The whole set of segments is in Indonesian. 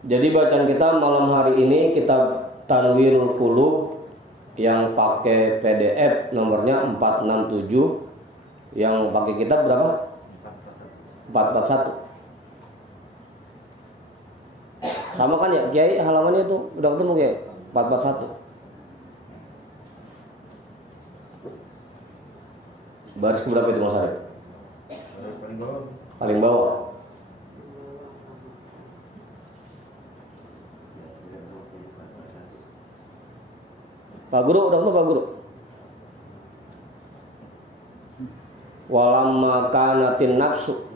Jadi bacaan kita malam hari ini kitab Tanwirul Qulub yang pakai PDF nomornya 467. Yang pakai kitab berapa? 441. Sama kan ya Kiai, halamannya itu udah ketemu Kiai? 441. Baris keberapa itu Mas Arif? Paling bawah. Paling bawah. Pak Guru, udah ketemu Pak Guru? Walamma kanatin nafsu.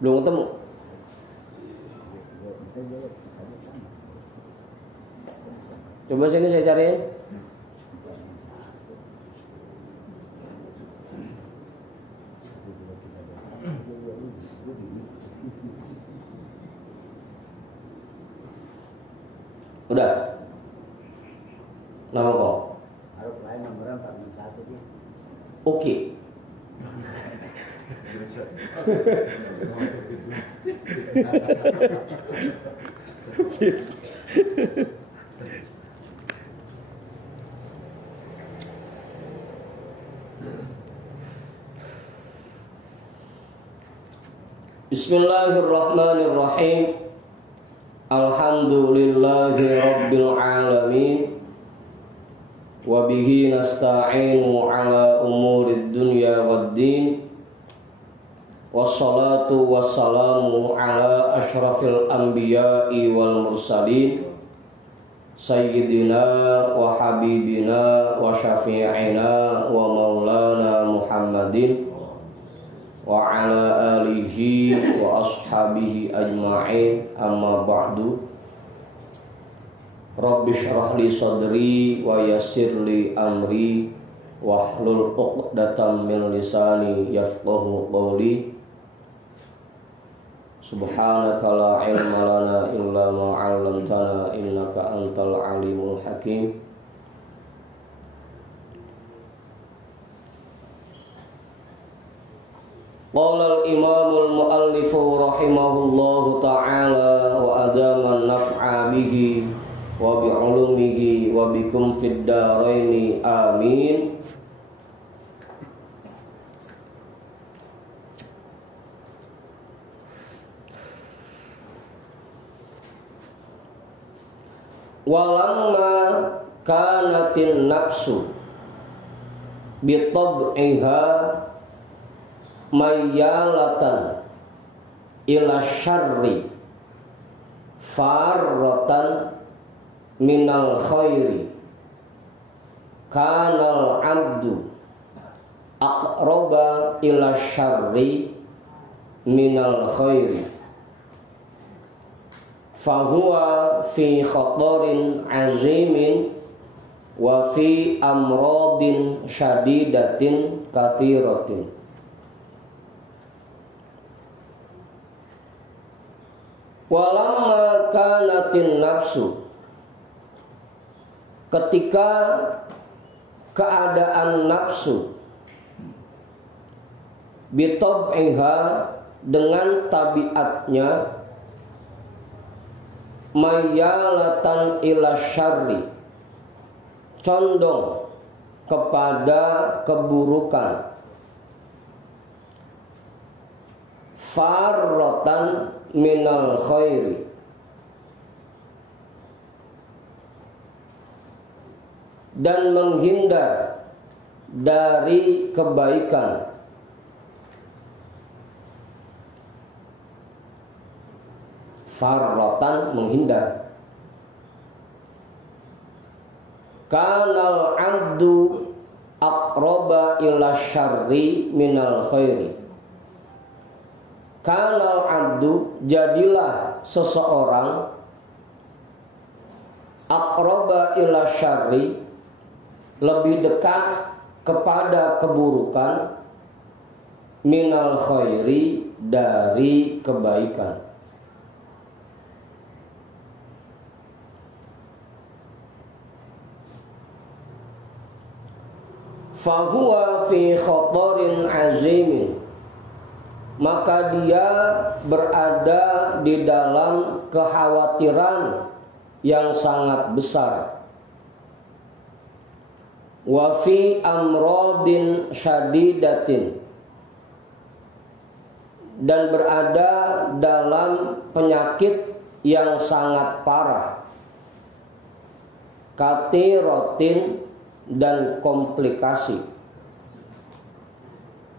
Belum ketemu. Coba sini saya cariin. Udah. Nama kok? Harus lain nomornya 461 sih. Oke. Bismillahirrahmanirrahim. Alhamdulillahi rabbil alamin. Wa bihi nasta'inu ala umurid dunya waddin. Wassalatu wassalamu ala ashrafil anbiya'i wal mursalin Sayyidina wa habibina wa syafi'ina wa maulana Muhammadin wa ala alihi wa ashabihi ajma'in, amma ba'du. Rabbi shrah li sadri wa yassir li amri wahlul 'uqdatam min lisani yafqahu qawli. Subhanaka la ilma lana illa ma 'allamtana innaka antal alimul hakim. Qala al-imamul muallifu rahimahullahu ta'ala wa adama an-naf'a bihi wa bi'ulumihi wa bikum fid daraini amin. Walamma kanatin nafsu bitab'iha mayyalatan ila syarri farratan minal khairi kanal abdu aqraba ila syarri minal khairi fahuwa fi khatarin azimin wa fi amradin syadidatin kathiratin. Walamma kanatin nafsu, ketika keadaan nafsu bitab'iha dengan tabiatnya mayyalatan ila syarri, condong kepada keburukan, farratan minal khairi, dan menghindar dari kebaikan, farratan menghindar. Kanal abdu aqraba ila syarri minal khairi. Kanal abdu, jadilah seseorang aqraba ila syarri, lebih dekat kepada keburukan, minal khairi, dari kebaikan. Fahuwa fi khatarin azimin, maka dia berada di dalam kekhawatiran yang sangat besar. Wa fi amradin syadidatin, dan berada dalam penyakit yang sangat parah, katiratin, dan komplikasi.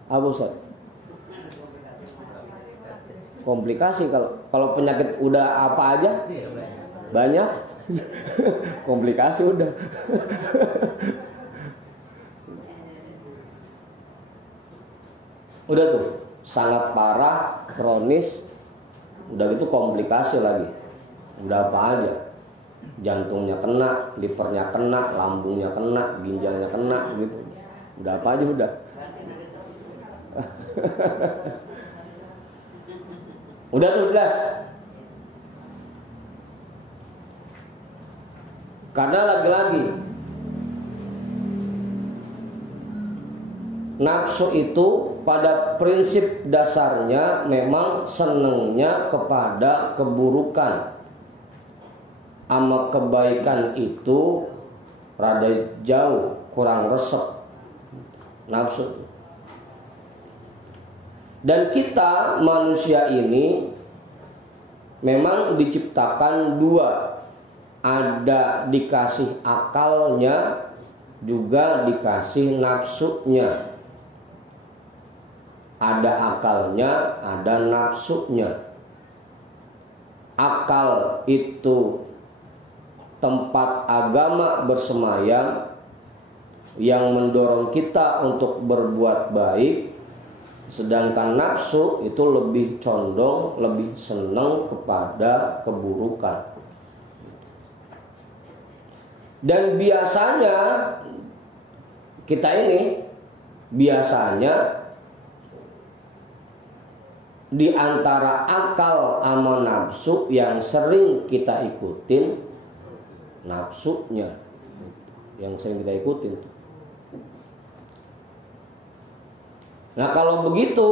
Abu Ustaz, komplikasi kalau penyakit udah apa aja banyak komplikasi udah. Udah tuh sangat parah, kronis, udah gitu komplikasi lagi. Udah apa aja, jantungnya kena, livernya kena, lambungnya kena, ginjalnya kena gitu. Udah apa aja udah. Udah tuh jelas. Karena lagi-lagi nafsu itu pada prinsip dasarnya memang senengnya kepada keburukan. Ama kebaikan itu rada jauh, kurang resep nafsu. Dan kita manusia ini memang diciptakan dua, ada dikasih akalnya, juga dikasih nafsunya. Ada akalnya, ada nafsunya. Akal itu tempat agama bersemayam yang mendorong kita untuk berbuat baik. Sedangkan nafsu itu lebih condong, lebih senang kepada keburukan. Dan biasanya kita ini biasanya di antara akal sama nafsu yang sering kita ikutin nafsunya, yang sering kita ikutin. Nah kalau begitu,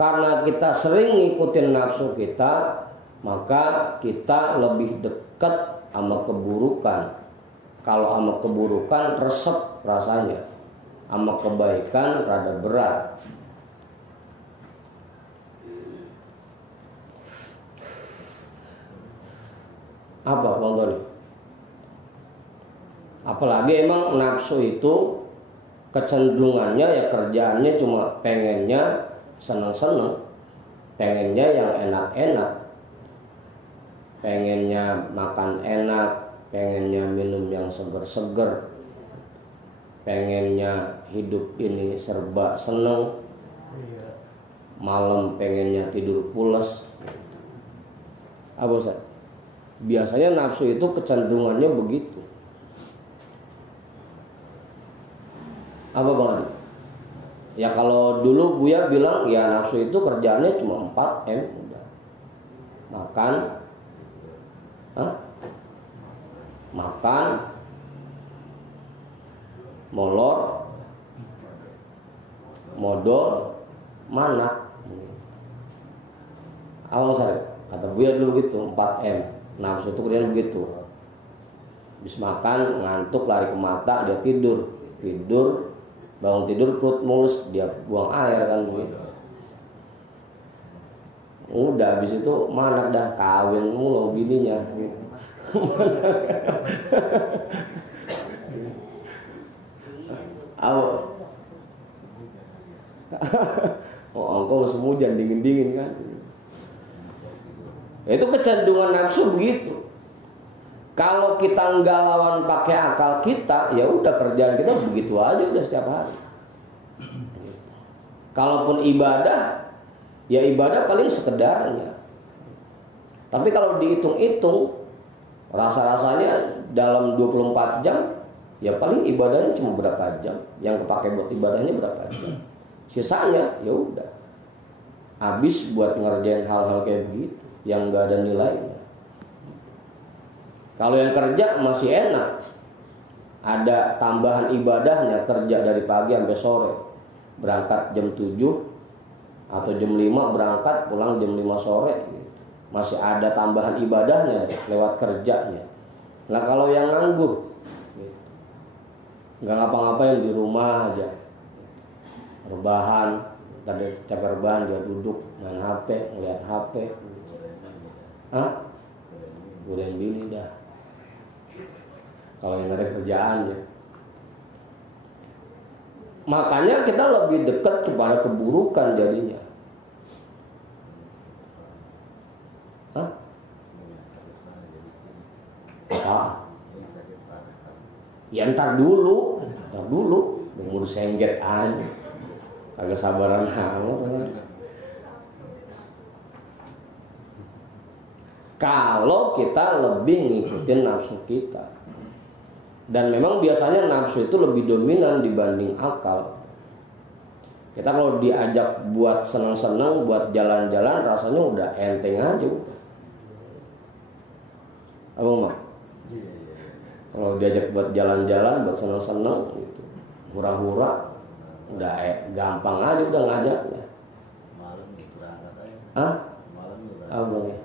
karena kita sering ngikutin nafsu kita, maka kita lebih dekat sama keburukan. Kalau sama keburukan resep rasanya, sama kebaikan rada berat. Apa Bang Tony? Apalagi emang nafsu itu kecenderungannya ya kerjaannya cuma pengennya seneng-seneng, pengennya yang enak-enak, pengennya makan enak, pengennya minum yang seger-seger, pengennya hidup ini serba seneng, malam pengennya tidur pules. Apa Ustaz? Biasanya nafsu itu kecenderungannya begitu. Apa Bang Adi? Ya kalau dulu Buya bilang ya nafsu itu kerjaannya cuma 4M udah. Makan, makan, molor, modal, manak. Awang Sari, kata Buya dulu gitu, 4M. Nafsu itu kerjaan begitu. Habis makan, ngantuk, lari ke mata, dia tidur, bangun tidur perut mulus, dia buang air kan begitu. Udah habis itu manak dah, kawin mulu bininya gitu. Oh, engkau musim hujan dingin-dingin kan. Itu kecenderungan nafsu begitu. Kalau kita nggak lawan pakai akal kita, ya udah kerjaan kita begitu aja udah setiap hari. Kalaupun ibadah, ya ibadah paling sekedarnya. Tapi kalau dihitung-hitung, rasa-rasanya dalam 24 jam, ya paling ibadahnya cuma berapa jam. Yang kepake buat ibadahnya berapa jam. Sisanya ya udah habis buat ngerjain hal-hal kayak begitu yang nggak ada nilainya. Kalau yang kerja masih enak, ada tambahan ibadahnya, kerja dari pagi sampai sore, berangkat jam 7, atau jam 5 berangkat pulang jam 5 sore gitu. Masih ada tambahan ibadahnya lewat kerjanya. Nah kalau yang nganggur gitu, nggak ngapa-ngapain di rumah aja, rebahan, tadi capek rebahan dia duduk main HP, ngeliat HP, godain bini dah. Kalau yang ada kerjaannya, makanya kita lebih dekat kepada keburukan jadinya. Ya ntar dulu, mau disengget aja, kagak sabaran amat. Kalau kita lebih ngikutin nafsu kita, dan memang biasanya nafsu itu lebih dominan dibanding akal. Kita kalau diajak buat senang-senang, buat jalan-jalan, rasanya udah enteng aja. Abang mah, kalau diajak buat jalan-jalan, buat senang-senang, gitu, hura-hura, udah gampang aja udah ngajaknya. Malam berangkat aja. Malam berangkat. Abang ya.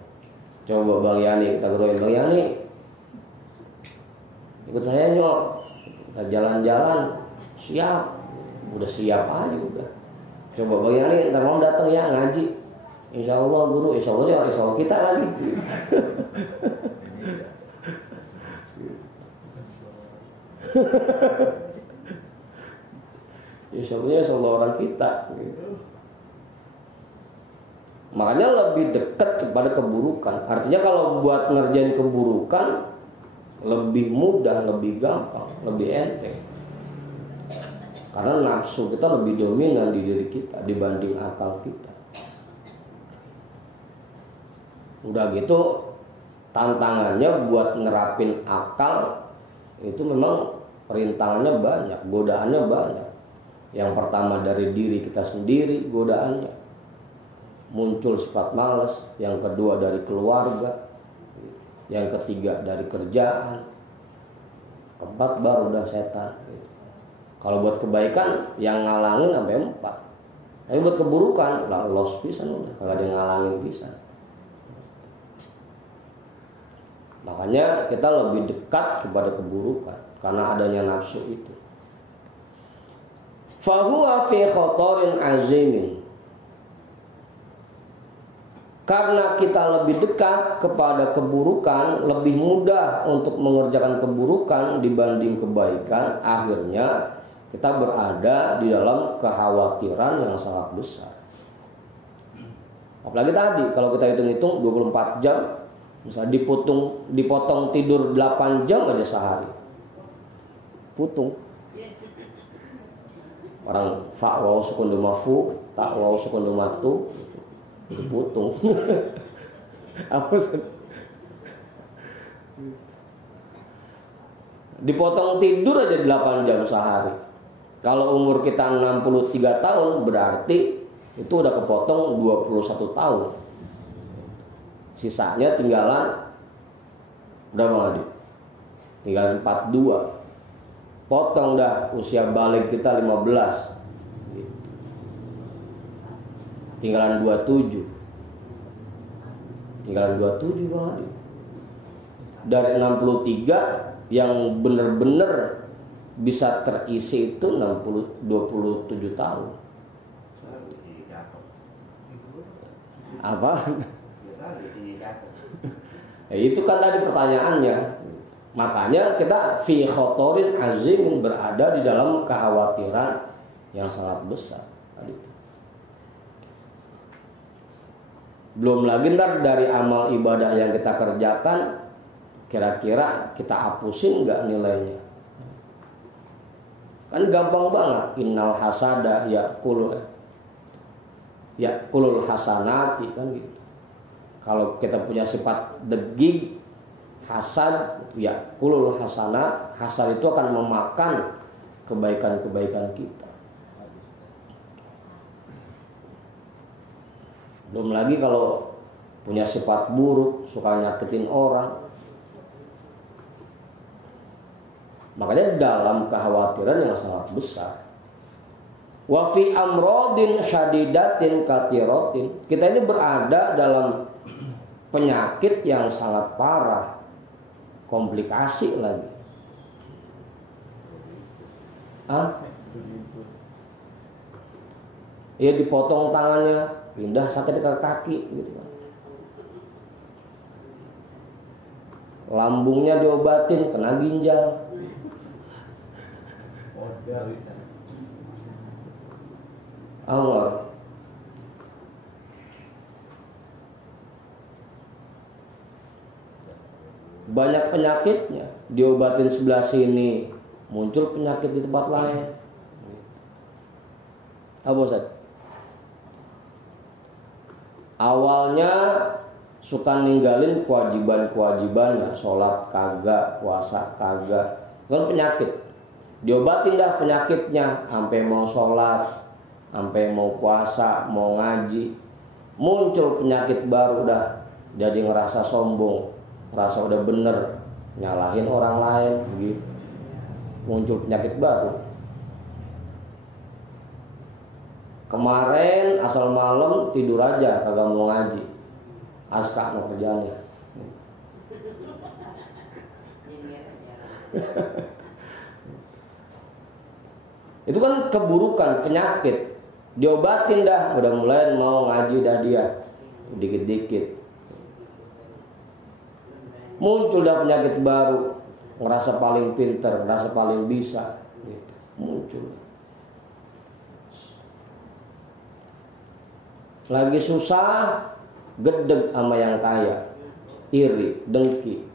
Coba Bang Yani, kita geroin Bang Yani, ikut saya nyok, kita jalan-jalan, siap, udah siap aja udah. Coba Bang Yani, ntar mau datang ya ngaji, insya Allah guru, insya Allah ya, insya Allah kita lagi. Insya Allah orang kita gitu. Makanya lebih dekat kepada keburukan. Artinya kalau buat ngerjain keburukan lebih mudah, lebih gampang, lebih enteng. Karena nafsu kita lebih dominan di diri kita dibanding akal kita. Udah gitu tantangannya buat nerapin akal itu memang rintangannya banyak, godaannya banyak. Yang pertama dari diri kita sendiri godaannya, muncul sifat malas. Yang kedua dari keluarga, yang ketiga dari kerjaan, keempat baru udah setan. Kalau buat kebaikan yang ngalangin sampai 4. Tapi buat keburukan lah los pisan udah, kagak ada yang ngalangin pisan. Makanya kita lebih dekat kepada keburukan karena adanya nafsu itu. Fahuwa fi khatarin azimin. Karena kita lebih dekat kepada keburukan, lebih mudah untuk mengerjakan keburukan dibanding kebaikan, akhirnya kita berada di dalam kekhawatiran yang sangat besar. Apalagi tadi kalau kita hitung-hitung 24 jam, misalnya dipotong tidur 8 jam aja sehari, putung. Orang fa waw sukun mafu, tak waw sukun matu, itu putung. Apa sih? Dipotong tidur aja 8 jam sehari. Kalau umur kita 63 tahun berarti itu udah kepotong 21 tahun. Sisanya tinggalan berapa lagi? Tinggal 42. Potong dah usia balik kita 15. Tinggalan 27. Tinggalan 27 banget. Dari 63 yang benar-benar bisa terisi itu 27 tahun. Apa? Ya, itu kan tadi pertanyaannya. Makanya kita fi khotorin azimin, berada di dalam kekhawatiran yang sangat besar. Belum lagi ntar dari amal ibadah yang kita kerjakan, kira-kira kita hapusin nggak nilainya? Kan gampang banget. Innal hasada kulul hasanati, kan gitu. Kalau kita punya sifat degig, hasad, kulul hasanat, hasad itu akan memakan kebaikan-kebaikan kita. Belum lagi kalau punya sifat buruk, suka nyakitin orang. Makanya dalam kekhawatiran yang sangat besar. Wa fi amrodin syadidatin katiratin. Kita ini berada dalam penyakit yang sangat parah, komplikasi lagi. Ya dipotong tangannya, pindah sakit ke kaki gitu kan. Lambungnya diobatin, kena ginjal. Awal. Banyak penyakitnya, diobatin sebelah sini, muncul penyakit di tempat lain. Apa Ustaz? Awalnya suka ninggalin kewajiban-kewajibannya, sholat kagak, puasa kagak, kan penyakit. Diobatin dah penyakitnya, sampai mau sholat, sampai mau puasa, mau ngaji, muncul penyakit baru dah, jadi ngerasa sombong, ngerasa udah bener, nyalahin orang lain, gitu. Muncul penyakit baru. Kemarin asal malam tidur aja, kagak mau ngaji. Aska mau kerjaannya. Itu kan keburukan, penyakit. Diobatin dah, udah mulai mau ngaji dah dia. Dikit-dikit. Muncul dah penyakit baru, ngerasa paling pinter, ngerasa paling bisa. Gitu. Muncul. Lagi susah, gedeg sama yang kaya, iri, dengki.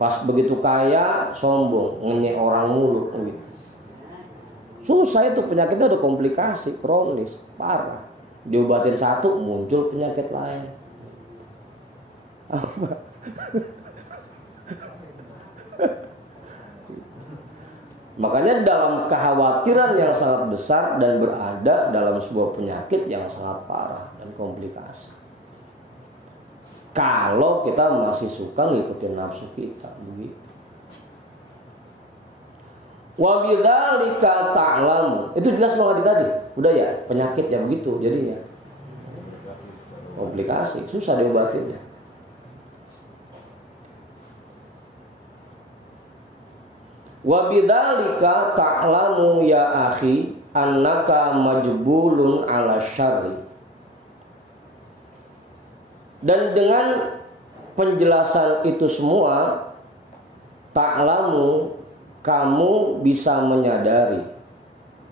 Pas begitu kaya, sombong, ngenyek orang mulu. Gitu. Susah itu, penyakitnya udah komplikasi, kronis, parah. Diobatin satu, muncul penyakit lain. Apa? Makanya dalam kekhawatiran yang sangat besar dan berada dalam sebuah penyakit yang sangat parah dan komplikasi. Kalau kita masih suka ngikutin nafsu kita, begitu. Wa bidzalika ta'lamu. Itu jelas banget tadi. Udah ya, penyakit yang begitu jadinya. Komplikasi, susah diobatinnya. Wa bidzalika ta'lamu ya akhi annaka majbulun ala syarri. Dan dengan penjelasan itu semua, ta'lamu, kamu bisa menyadari,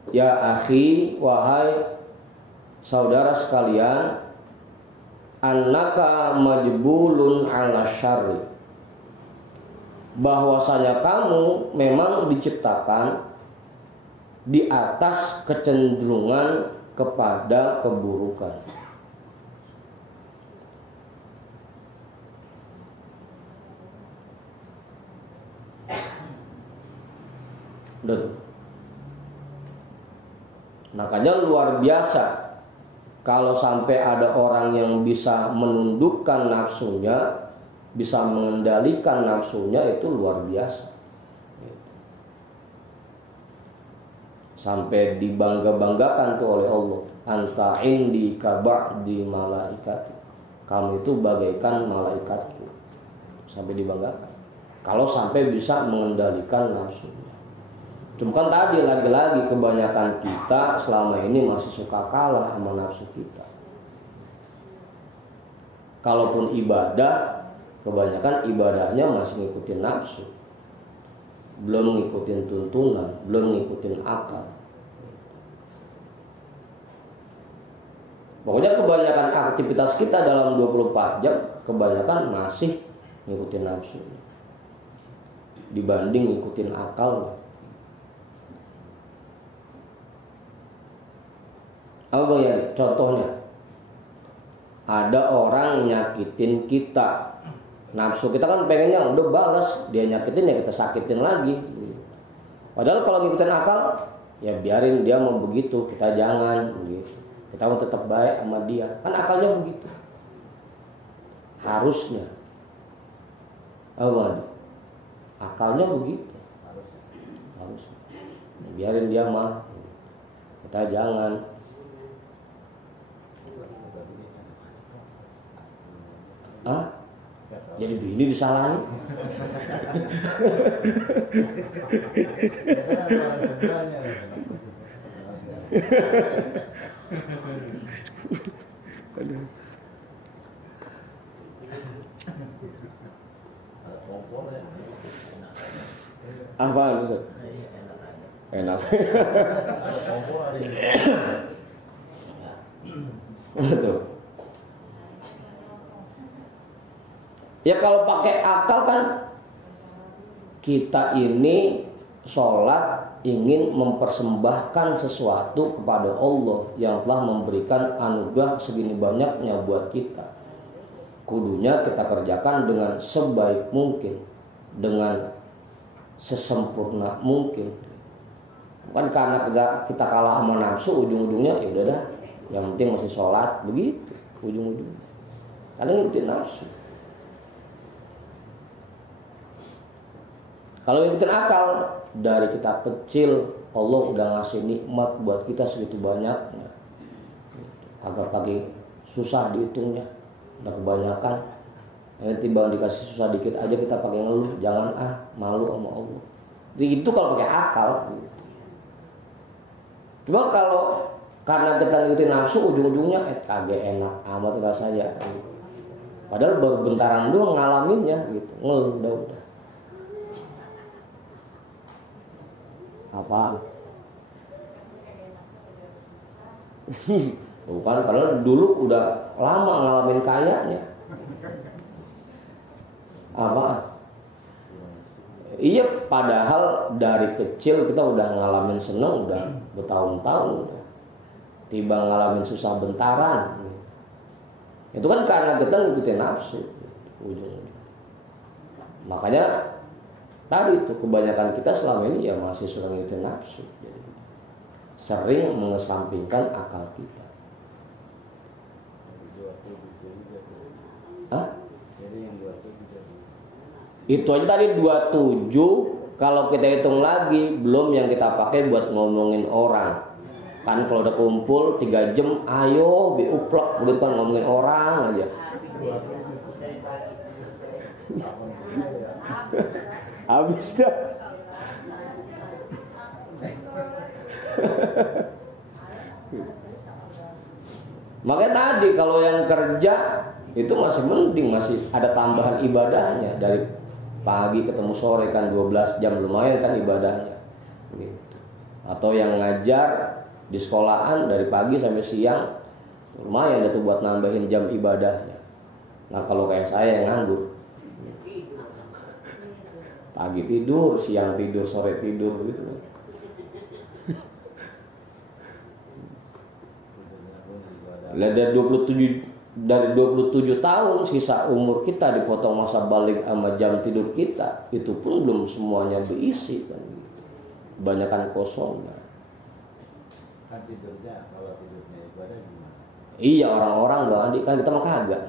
ya akhi, wahai saudara sekalian, annaka majbulun ala syarri, bahwasanya kamu memang diciptakan di atas kecenderungan kepada keburukan. Udah tuh. Makanya luar biasa kalau sampai ada orang yang bisa menundukkan nafsunya, bisa mengendalikan nafsunya, itu luar biasa. Sampai dibangga-banggakan tuh oleh Allah. Anta indi kaba'di malaikati. Kamu itu bagaikan malaikatku. Sampai dibanggakan. Kalau sampai bisa mengendalikan nafsunya. Cuma kan tadi lagi-lagi kebanyakan kita selama ini masih suka kalah sama nafsu kita. Kalaupun ibadah, kebanyakan ibadahnya masih ngikutin nafsu, belum ngikutin tuntunan, belum ngikutin akal. Pokoknya kebanyakan aktivitas kita dalam 24 jam kebanyakan masih ngikutin nafsu dibanding ngikutin akal. Apa ya? Contohnya, ada orang nyakitin kita. Nafsu kita kan pengennya udah balas, dia nyakitin ya kita sakitin lagi. Padahal kalau ngikutin akal, ya biarin dia mau begitu, kita jangan begitu. Kita mau tetap baik sama dia. Kan akalnya begitu. Harusnya. Akalnya begitu. Harusnya. Biarin dia mah. kita jangan. Hah? Jadi bini disalahin. Apa itu? Enak. Betul. Ya kalau pakai akal kan kita ini sholat ingin mempersembahkan sesuatu kepada Allah yang telah memberikan anugerah segini banyaknya buat kita. Kudunya kita kerjakan dengan sebaik mungkin, dengan sesempurna mungkin. Bukan karena kita kalah sama nafsu, ujung-ujungnya ya udah dah, yang penting masih sholat, begitu ujung-ujungnya. Karena ngikutin nafsu. Kalau ngikutin akal, dari kita kecil Allah udah ngasih nikmat buat kita segitu banyaknya. Kagak pakai susah dihitungnya, udah kebanyakan. Nanti bang dikasih susah dikit aja kita pakai ngeluh, jangan malu sama Allah. Jadi itu kalau pakai akal. Cuma kalau karena kita ngikutin nafsu, ujung-ujungnya kagak enak amat rasanya. Padahal baru bentaran doang ngalaminnya gitu, ngeluh udah. Apa? Bukan, padahal dulu udah lama ngalamin kayaknya. Apa? Iya, padahal dari kecil kita udah ngalamin seneng udah bertahun-tahun. Tiba ngalamin susah bentaran. Itu kan karena kita ngikutin nafsu ujung-ujung. Makanya tadi itu kebanyakan kita selama ini ya masih suka ngikutin nafsu. Jadi, sering mengesampingkan akal kita. Hah? Itu aja tadi 27. Kalau kita hitung lagi belum yang kita pakai buat ngomongin orang. Kan kalau udah kumpul 3 jam, ayo biuplek begitu kan ngomongin orang aja. Habis dah. Makanya tadi kalau yang kerja itu masih mending, masih ada tambahan ibadahnya. Dari pagi ketemu sore kan 12 jam lumayan kan ibadahnya gitu. Atau yang ngajar di sekolahan dari pagi sampai siang lumayan itu buat nambahin jam ibadahnya. Nah kalau kayak saya yang nganggur, pagi tidur, siang tidur, sore tidur gitu. Dari 27 tahun sisa umur kita dipotong masa balik sama jam tidur kita, itu pun belum semuanya berisi kan gitu. Kebanyakan kosongnya. Kan tidurnya, kalau tidurnya ibadah gimana? Iya, orang-orang Bang Andi, kan kita mah kagak.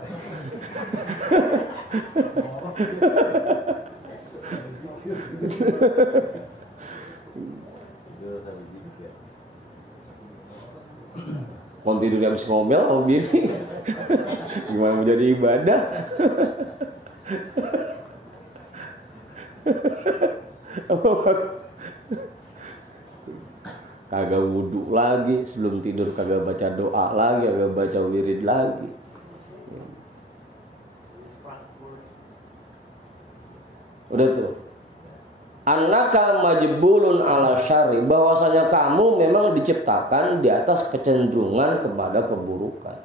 Mau tidur habis ngomel mau bini. Gimana mau jadi ibadah? Kagak wudhu lagi, sebelum tidur kagak baca doa lagi, kagak baca wirid lagi. Udah tuh. Annaka majbulun ala syarri, bahwasanya kamu memang diciptakan di atas kecenderungan kepada keburukan.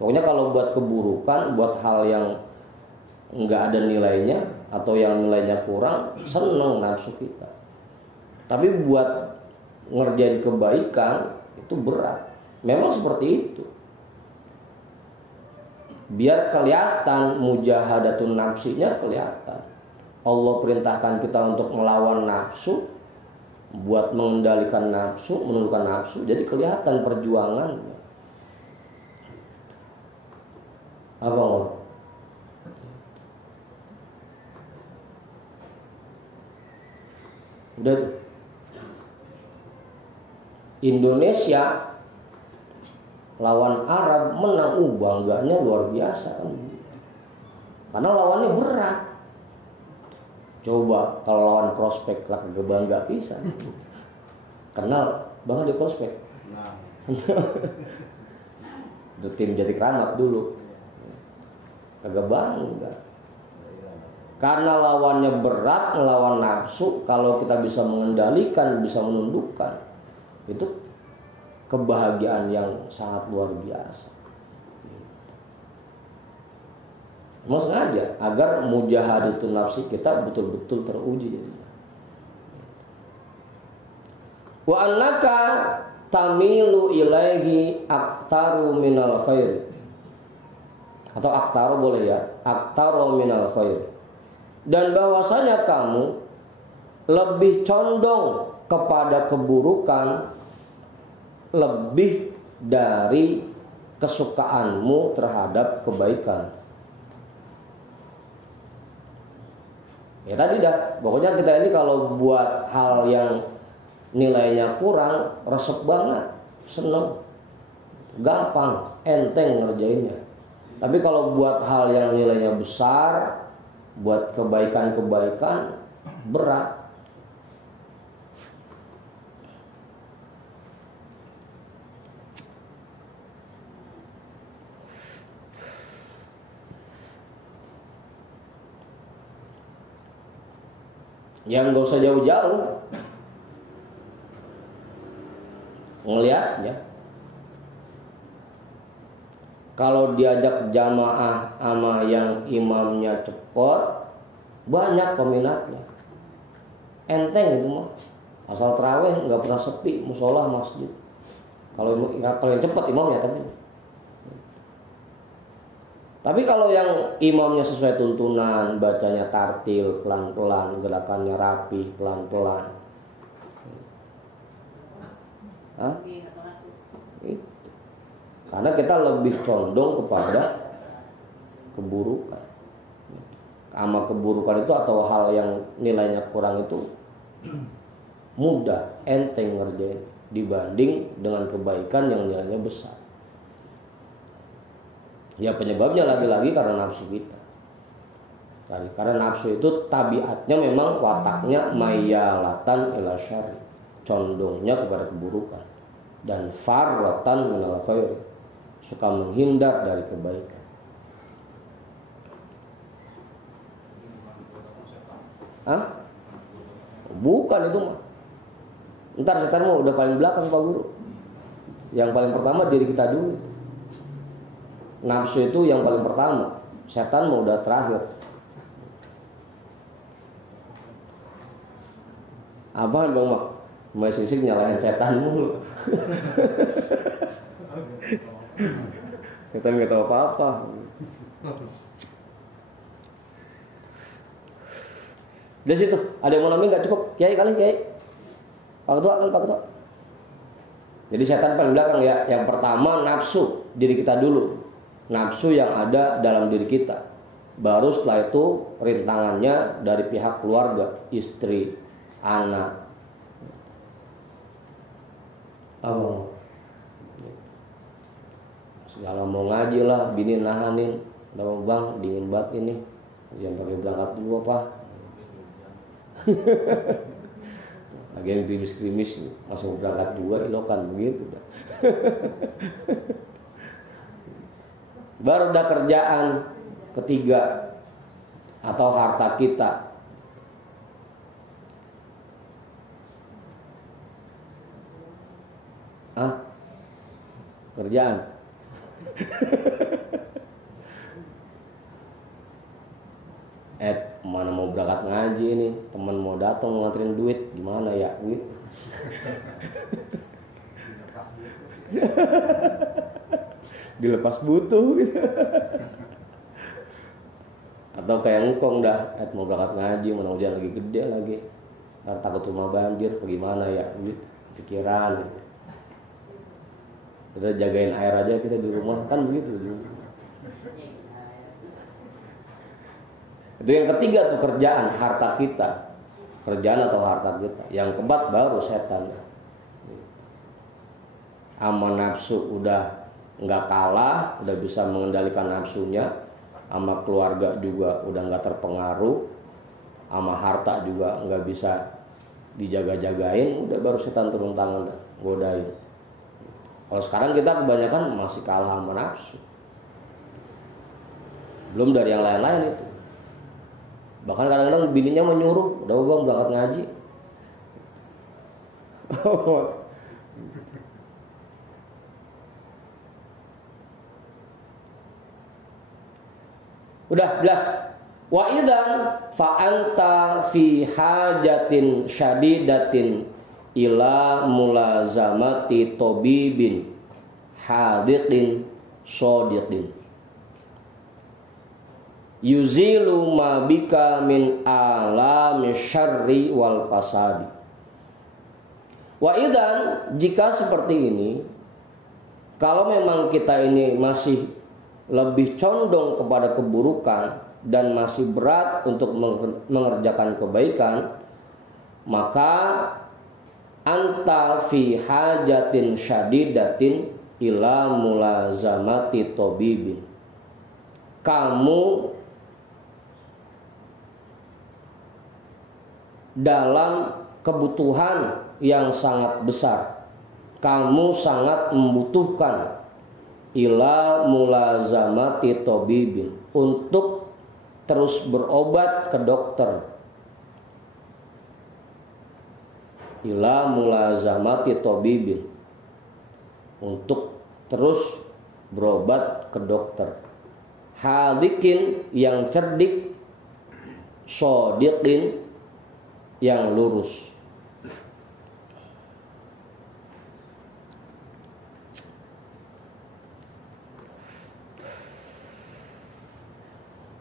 Pokoknya kalau buat keburukan, buat hal yang enggak ada nilainya atau yang nilainya kurang, seneng nafsu kita. Tapi buat ngerjain kebaikan itu berat. Memang seperti itu. Biar kelihatan mujahadatun nafsinya kelihatan. Allah perintahkan kita untuk melawan nafsu, buat mengendalikan nafsu, menundukkan nafsu. Jadi kelihatan perjuangannya. Apa Allah? Udah tuh. Indonesia lawan Arab menang, bangganya luar biasa kan. Karena lawannya berat. Coba kalau lawan prospek lah kagak bangga pisan. Kenal banget di prospek. Nah, Itu tim jadi keramat dulu. Kagak bangga. Karena lawannya berat, melawan nafsu. Kalau kita bisa mengendalikan, bisa menundukkan, itu kebahagiaan yang sangat luar biasa. Mau sengaja agar mujahadatun nafsi kita betul-betul teruji. Wa annaka tamilu ilaihi aktaru minal khair. Atau aktaru boleh ya, aktaru minal khair. Dan bahwasanya kamu lebih condong kepada keburukan lebih dari kesukaanmu terhadap kebaikan. Ya tadi dah, pokoknya kita ini kalau buat hal yang nilainya kurang, resep banget, seneng, gampang, enteng ngerjainnya. Tapi kalau buat hal yang nilainya besar, buat kebaikan-kebaikan, berat. Yang gak usah jauh-jauh ngelihatnya. Kalau diajak jamaah sama yang imamnya cepet, banyak peminatnya. Enteng itu mah. Asal terawih nggak pernah sepi musola masjid. Kalau yang cepet imamnya tapi kalau yang imamnya sesuai tuntunan, bacanya tartil, pelan-pelan, gerakannya rapi, pelan-pelan. Itu. Karena kita lebih condong kepada keburukan. Sama keburukan itu atau hal yang nilainya kurang itu mudah, enteng ngerjain dibanding dengan kebaikan yang nilainya besar. Ya penyebabnya lagi-lagi karena nafsu kita. Karena nafsu itu tabiatnya memang wataknya mayalatan ila syarri, condongnya kepada keburukan, dan farratan minal khair, suka menghindar dari kebaikan. Hah? Bukan itu mah. Ntar setan mah udah paling belakang Pak Guru. Yang paling pertama diri kita dulu. Nafsu itu yang paling pertama, setan mau udah terakhir. Abang dong mak, masih sisik nyalahin setan mulu. Setan nggak tahu apa-apa. Dari situ ada yang mau namanya nggak cukup, kiai kali kiai. Pak Ketua kan Pak Ketua. Jadi setan paling belakang ya. Yang pertama nafsu diri kita dulu. Nafsu yang ada dalam diri kita. Baru setelah itu rintangannya dari pihak keluarga, istri, anak. Abang, segala mau ngaji lah, bini nahanin. Udah bang, dingin banget ini. Jangan pakai berangkat dulu apa? Lagi yang krimis-krimis langsung berangkat dua ilokan begitu. Baru ada kerjaan ketiga atau harta kita. Kerjaan. Mana mau berangkat ngaji nih, teman mau datang nganterin duit, gimana ya duit? Dilepas butuh gitu. Atau kayak ngkong dah, mau berangkat ngaji, mana hujan lagi gede lagi, takut rumah banjir, bagaimana ya, gitu, pikiran. Kita jagain air aja kita di rumah, kan begitu. Itu yang ketiga tuh kerjaan, harta kita, kerjaan atau harta kita. Yang keempat baru setan. sama nafsu udah nggak kalah, udah bisa mengendalikan nafsunya, sama keluarga juga udah nggak terpengaruh, sama harta juga nggak bisa dijaga-jagain, udah baru setan turun tangan godain. Kalau sekarang kita kebanyakan masih kalah sama nafsu, belum dari yang lain-lain itu. Bahkan kadang-kadang bininya menyuruh, udah bang berangkat ngaji. Udah jelas. Wa idzan fa anta fi hajatin syadidatin ila mulazamati tabibin hadiqin shadiqin yuzilu ma bika min alami syarri wal fasadi. Wa idzan, jika seperti ini, kalau memang kita ini masih lebih condong kepada keburukan dan masih berat untuk mengerjakan kebaikan, maka anta fi hajatin syadidatin ila mulazamati tabibin. Kamu dalam kebutuhan yang sangat besar, kamu sangat membutuhkan ila mulazamati tabibin, untuk terus berobat ke dokter. Ila mulazamati tabibin, untuk terus berobat ke dokter. Hadikin, yang cerdik, shodiqin, yang lurus.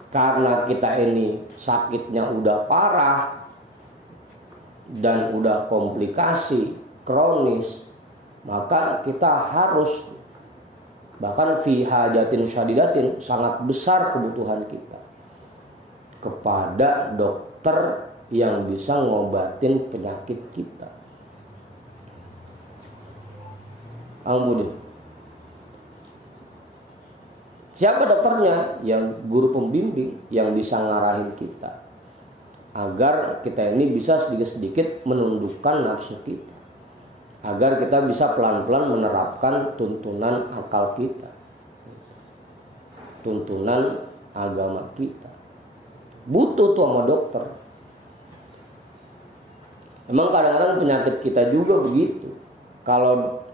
Karena kita ini sakitnya udah parah dan udah komplikasi kronis, maka kita harus, bahkan fi hajatin syadidatin, sangat besar kebutuhan kita kepada dokter yang bisa ngobatin penyakit kita. Alhamdulillah. Siapa dokternya? Yang guru pembimbing yang bisa ngarahin kita agar kita ini bisa sedikit-sedikit menundukkan nafsu kita, agar kita bisa pelan-pelan menerapkan tuntunan akal kita, tuntunan agama kita. Butuh tuh sama dokter. Emang kadang-kadang penyakit kita juga begitu. Kalau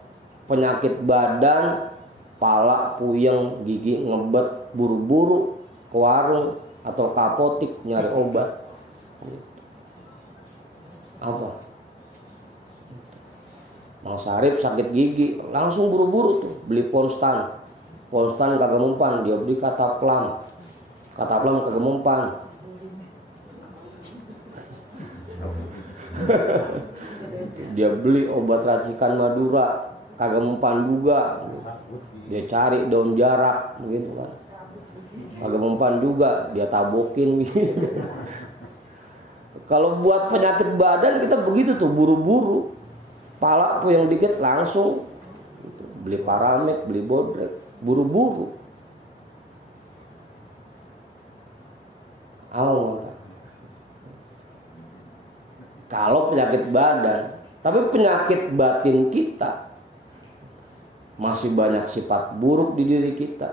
penyakit badan, pala puyeng, gigi ngebet, buru-buru ke warung atau ke apotik nyari obat. Apa? Mang Sarip sakit gigi, langsung buru-buru tuh beli Ponstan. Ponstan kagak mempan, dia beli Kataplam. Kataplam kagak mempan. Dia beli obat racikan Madura, kagak mempan juga. Dia cari daun jarak begitu kan, kagak mempan juga, dia tabokin gitu. Kalau buat penyakit badan kita begitu tuh, buru-buru, pala yang dikit langsung beli Paramed, beli Bodrek, buru-buru. Kalau penyakit badan, tapi penyakit batin kita, masih banyak sifat buruk di diri kita,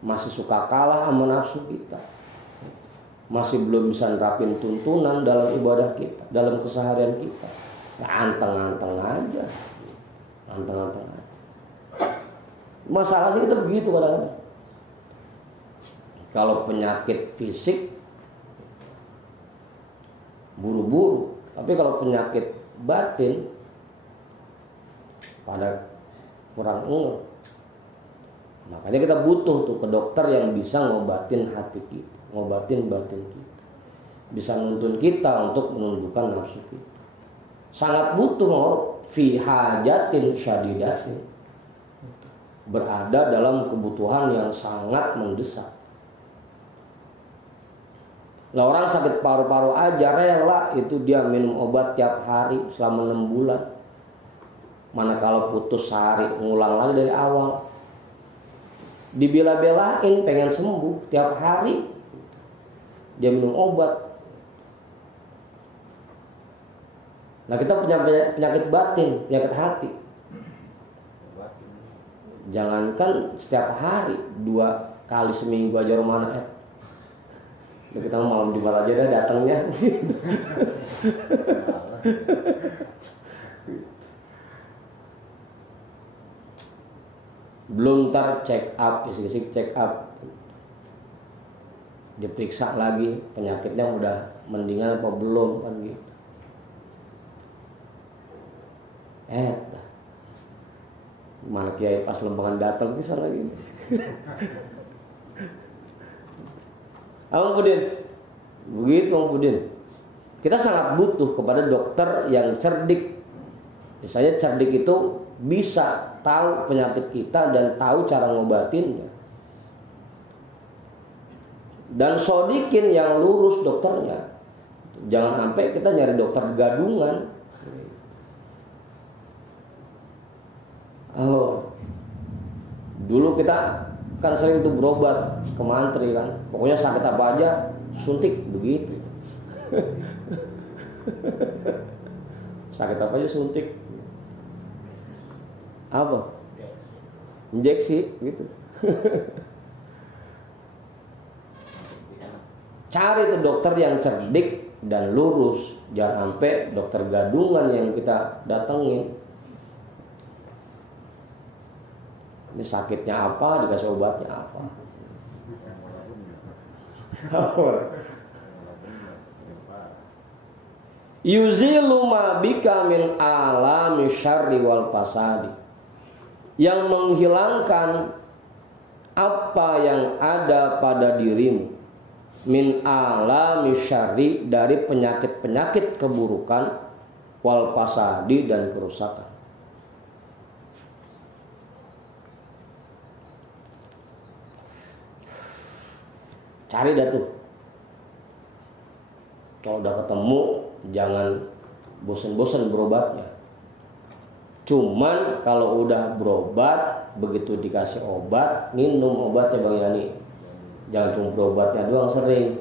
masih suka kalah sama nafsu kita, masih belum bisa nerapin tuntunan dalam ibadah kita, dalam keseharian kita, ya anteng-anteng aja. Masalahnya kita begitu kadang-kadang. Kalau penyakit fisik buru-buru, tapi kalau penyakit batin pada kurang ngeh. Makanya kita butuh tuh ke dokter yang bisa ngobatin hati kita, ngobatin batin kita, bisa nuntun kita untuk menundukkan nafsu kita. Sangat butuh fi hajatin syadidatin, berada dalam kebutuhan yang sangat mendesak. Lah orang sakit paru-paru aja rela itu dia minum obat tiap hari selama 6 bulan. Mana kalau putus sehari ngulang lagi dari awal. Dibela-belain pengen sembuh tiap hari. Dia minum obat. Nah kita punya penyakit batin, penyakit hati. Jangankan setiap hari, 2 kali seminggu aja Romana. Kita malam Jumat aja dah datangnya. Belum ntar check up, isi-isi check up. Diperiksa lagi penyakitnya udah mendingan apa belum kan gitu. Mana kiai pas lembangan datang bisa lagi. Bang Pudin, begitu Bang Pudin. Kita sangat butuh kepada dokter yang cerdik. Misalnya cerdik itu bisa tahu penyakit kita dan tahu cara ngobatinnya. Dan sodikin yang lurus dokternya. Jangan sampai kita nyari dokter gadungan. Dulu kita kan sering tuh berobat ke mantri kan. Pokoknya sakit apa aja suntik begitu. Sakit apa aja suntik. Apa? Injeksi gitu. Cari tuh dokter yang cerdik dan lurus. Jangan sampai dokter gadungan yang kita datengin. Ini sakitnya apa, dikasih obatnya apa. Yuzilu ma bika min alami syarri wal fasadi. Yang menghilangkan apa yang ada pada dirimu. Min alami syarri, dari penyakit-penyakit keburukan, wal fasadi, dan kerusakan. Cari dah tuh. Kalau udah ketemu jangan bosan-bosan berobatnya. Cuman kalau udah berobat, begitu dikasih obat, minum obatnya Bang Yani. Jangan cuma berobatnya doang sering.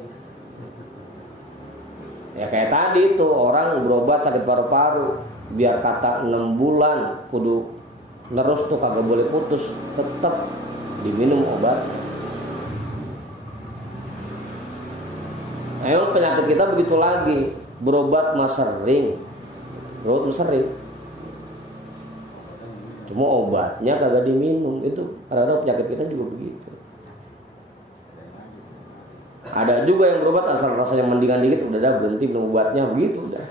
Ya kayak tadi tuh orang berobat sakit paru-paru, biar kata 6 bulan kudu terus tuh kagak boleh putus, tetap diminum obatnya. Ayo penyakit kita begitu lagi, berobat mas sering, cuma obatnya kagak diminum. Itu kadang-kadang penyakit kita juga begitu. Ada juga yang berobat asal rasanya mendingan dikit, udah dah berhenti minum obatnya begitu udah.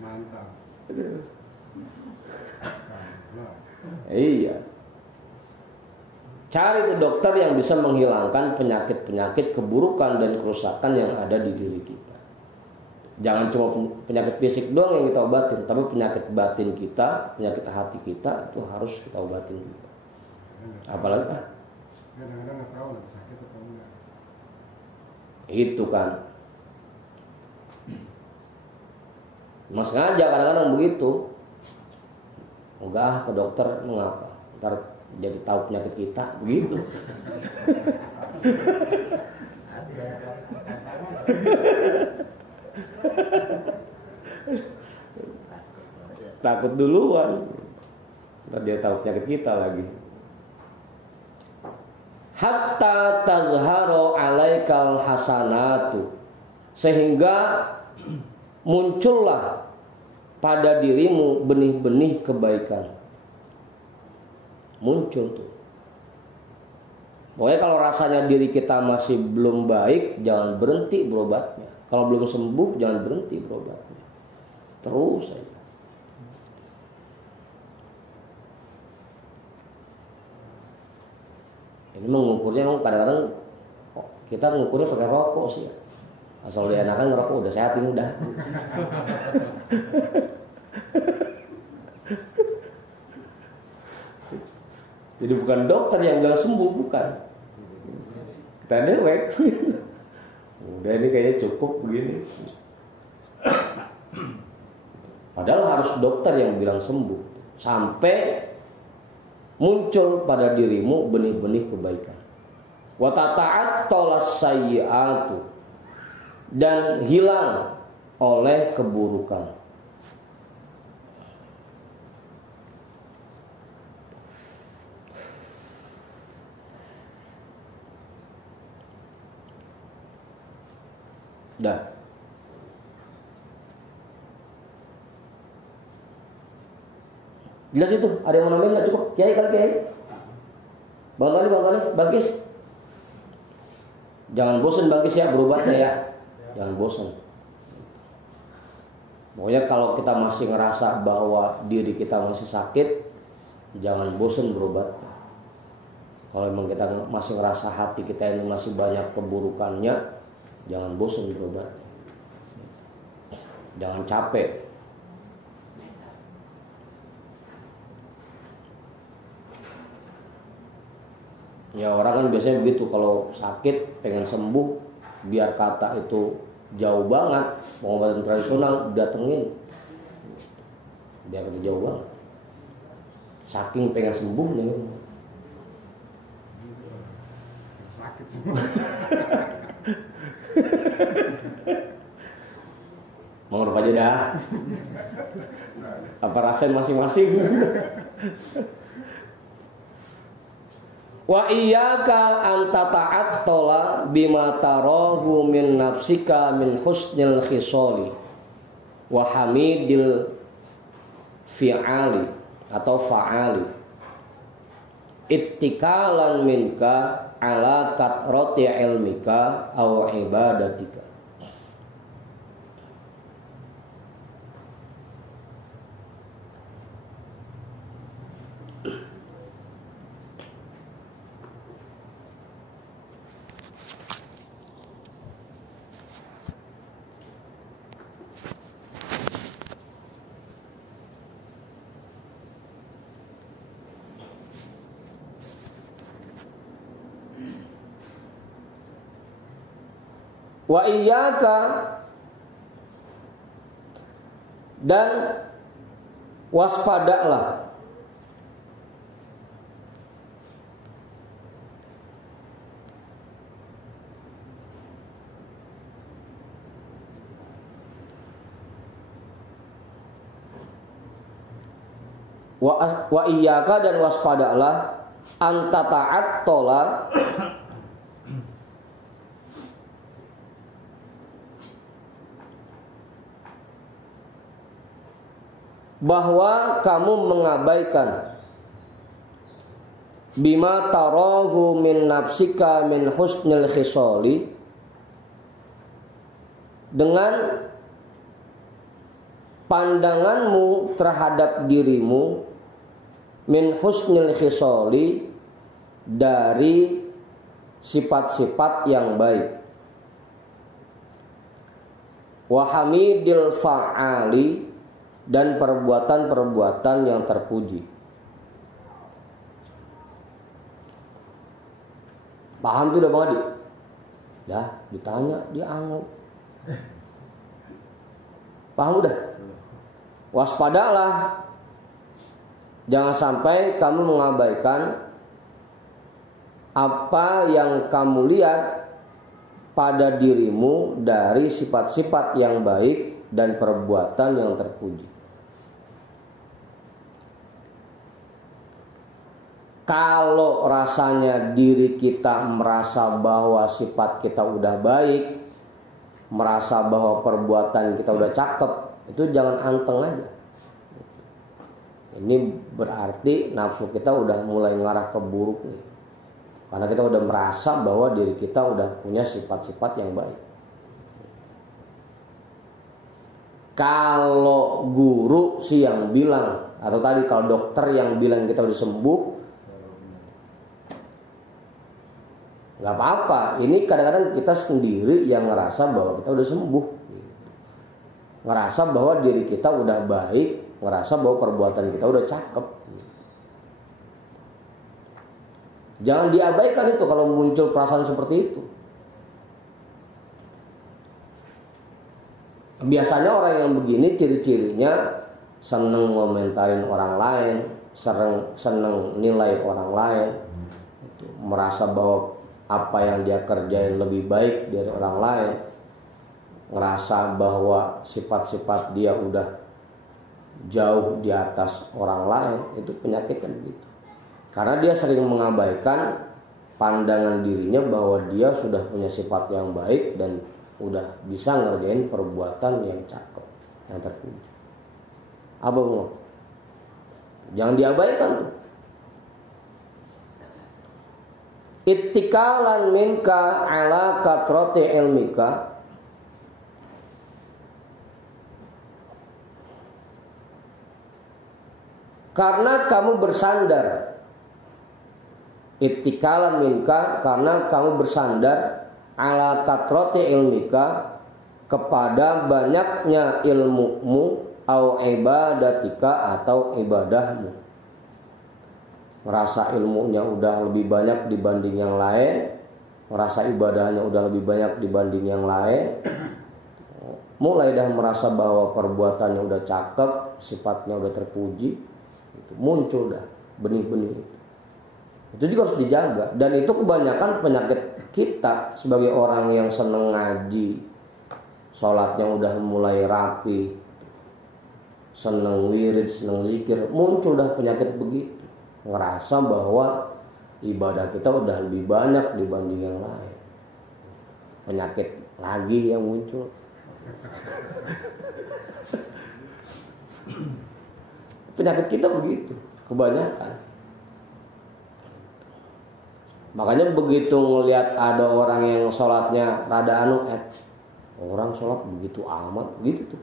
Mantap. Iya. Cari tuh dokter yang bisa menghilangkan penyakit-penyakit keburukan dan kerusakan yang ada di diri kita. Jangan cuma penyakit fisik doang yang kita obatin, tapi penyakit batin kita, penyakit hati kita itu harus kita obatin juga. Apalagi kadang-kadang nggak tahu lagi sakit atau enggak. Itu kan. Mas ngajak kadang-kadang begitu. Enggak ke dokter, mengapa? Ntar jadi tahu penyakit kita, begitu. Takut duluan, ntar dia tahu penyakit kita lagi. Hatta tazharu alaikal hasanatu, sehingga muncullah pada dirimu benih-benih kebaikan. Muncul tuh. Pokoknya kalau rasanya diri kita masih belum baik, jangan berhenti berobatnya. Kalau belum sembuh, jangan berhenti berobatnya. Terus aja. Ini mengukurnya kadang-kadang kita mengukurnya pakai rokok sih ya. Asal udah enakan ngerokok udah sehat ini udah. Jadi bukan dokter yang bilang sembuh, bukan. Kita dewek. udah ini kayaknya cukup begini. Padahal harus dokter yang bilang sembuh. Sampai muncul pada dirimu benih-benih kebaikan. Wa tata'attalas sayyi'atu, dan hilang oleh keburukan. Dah. Jelas itu. Ada yang mau nambahin nggak? Cukup. Kiai kan Kiai. Bang Tali, Bagis. Jangan bosan Bagis ya berobatnya ya. Jangan bosan. Pokoknya kalau kita masih ngerasa bahwa diri kita masih sakit, jangan bosan berobat. Kalau memang kita masih ngerasa hati kita ini masih banyak keburukannya, jangan bosan berobat. Jangan capek. Ya orang kan biasanya begitu, kalau sakit pengen sembuh, biar kata itu jauh banget, pengobatan tradisional datengin, biar itu jauh banget. Saking pengen sembuh nih. Sakit semua. Mengurus aja dah. Apa rasain masing-masing. Wa iyyaka an tata'attala bima tarahu min nafsika min husnil khisali wa hamidil fi'ali atau fa'ali ittikalan minka ala katrati ilmika aw ibadatika. Wa iyyaka, dan waspadalah wa iyyaka, dan waspadalah anta ta'attola bahwa kamu mengabaikan bima tarahu min nafsika min husnil khisali, dengan pandanganmu terhadap dirimu min husnil khisali, dari sifat-sifat yang baik, wa hamidil fa'ali, dan perbuatan-perbuatan yang terpuji. Paham tuh udah Bang Adi? Ya, ditanya dia anggap. Paham udah? Waspadalah, jangan sampai kamu mengabaikan apa yang kamu lihat pada dirimu dari sifat-sifat yang baik dan perbuatan yang terpuji. Kalau rasanya diri kita merasa bahwa sifat kita udah baik, merasa bahwa perbuatan kita udah cakep, itu jangan anteng aja. Ini berarti nafsu kita udah mulai ngarah ke buruk nih. Karena kita udah merasa bahwa diri kita udah punya sifat-sifat yang baik. Kalau guru sih yang bilang, atau tadi kalau dokter yang bilang kita udah sembuh, gak apa-apa. Ini kadang-kadang kita sendiri yang ngerasa bahwa kita udah sembuh, ngerasa bahwa diri kita udah baik, ngerasa bahwa perbuatan kita udah cakep. Jangan diabaikan itu kalau muncul perasaan seperti itu. Biasanya orang yang begini ciri-cirinya seneng ngomentarin orang lain, seneng nilai orang lain, merasa bahwa apa yang dia kerjain lebih baik dari orang lain, ngerasa bahwa sifat-sifat dia udah jauh di atas orang lain. Itu penyakit kan begitu. Karena dia sering mengabaikan pandangan dirinya bahwa dia sudah punya sifat yang baik dan udah bisa ngerjain perbuatan yang cakep, yang terpuji. Apa mau? Jangan diabaikan tuh. Ittikalan minka ala katrati ilmika, karena kamu bersandar. Ittikalan minka, karena kamu bersandar ala katrati ilmika, kepada banyaknya ilmumu, au ibadatika, atau ibadahmu. Ngerasa ilmunya udah lebih banyak dibanding yang lain, ngerasa ibadahnya udah lebih banyak dibanding yang lain, mulai dah merasa bahwa perbuatannya udah cakep, sifatnya udah terpuji, itu muncul dah benih-benih itu juga harus dijaga. Dan itu kebanyakan penyakit kita sebagai orang yang seneng ngaji, sholatnya udah mulai rapi, seneng wirid, seneng zikir, muncul dah penyakit begitu. Ngerasa bahwa ibadah kita udah lebih banyak dibanding yang lain. Penyakit lagi yang muncul. Penyakit kita begitu, kebanyakan. Makanya begitu ngelihat ada orang yang sholatnya rada orang sholat begitu amat, gitu tuh.